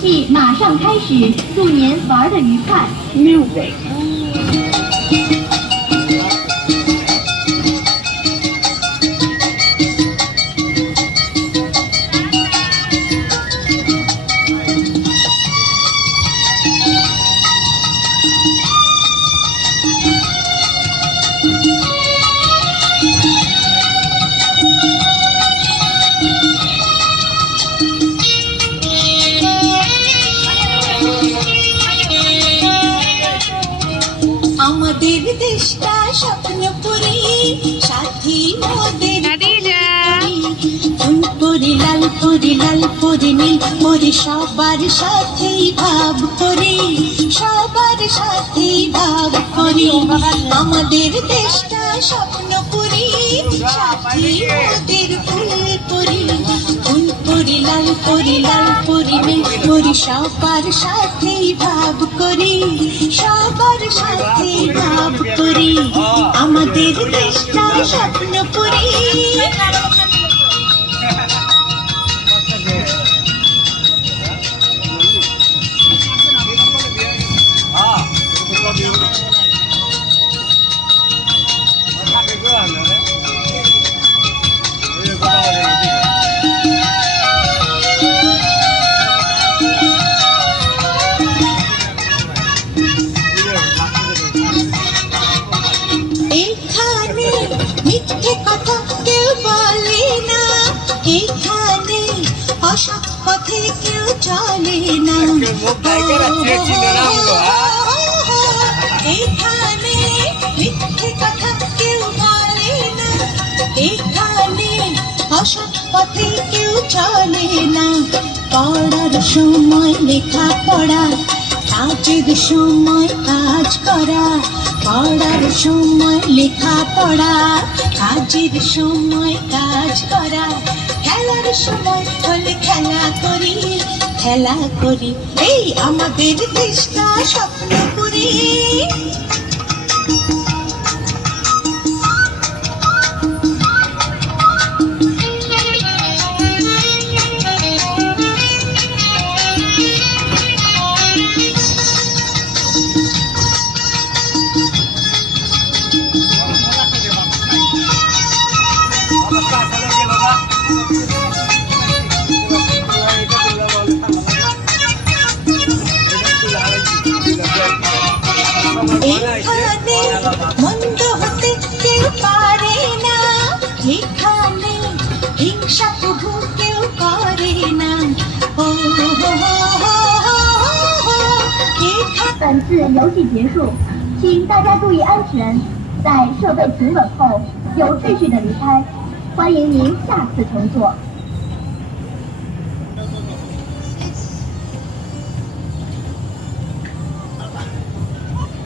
戏马上开始，祝您玩得愉快。Music。আমাদের দেশটা স্বপ্নপুরী সাথী মোদের ফুলপুরি লালপুরি লালপুরি নীলপুরি সবার সাথেই ভাব করি সবার সাথেই ভাব করি আমাদের দেশটা স্বপ্নপুরী সাথী মোদের ফুলপুরি ফুলপুরি লালপুরি লালপুরি নীলপুরি সবার সাথেই ভাব করি সবার সাথে ভাব করি আমাদের দেশটা স্বপ্নপুরী মিথ্যে কথা কেউ বলে না এখানে অসৎ পথে কেউ চলে না এখানে মিথ্যে কথা কেউ বলে না এখানে অসৎ পথে কেউ চলে না পড়ার সময় লেখা পড়া কাজের সময় কাজ করা পড়ার সময় লেখা পড়া কাজের সময় কাজ করা খেলার সময় হলে খেলা করি এই আমাদের দেশটা স্বপ্নপুরী এখানে মন্দ হতে কেউ পারে না এখানে হিংসা প্রভু কেউ করে না本次游戏结束，请大家注意安全，在设备平稳后有秩序的离开。欢迎您下次乘坐。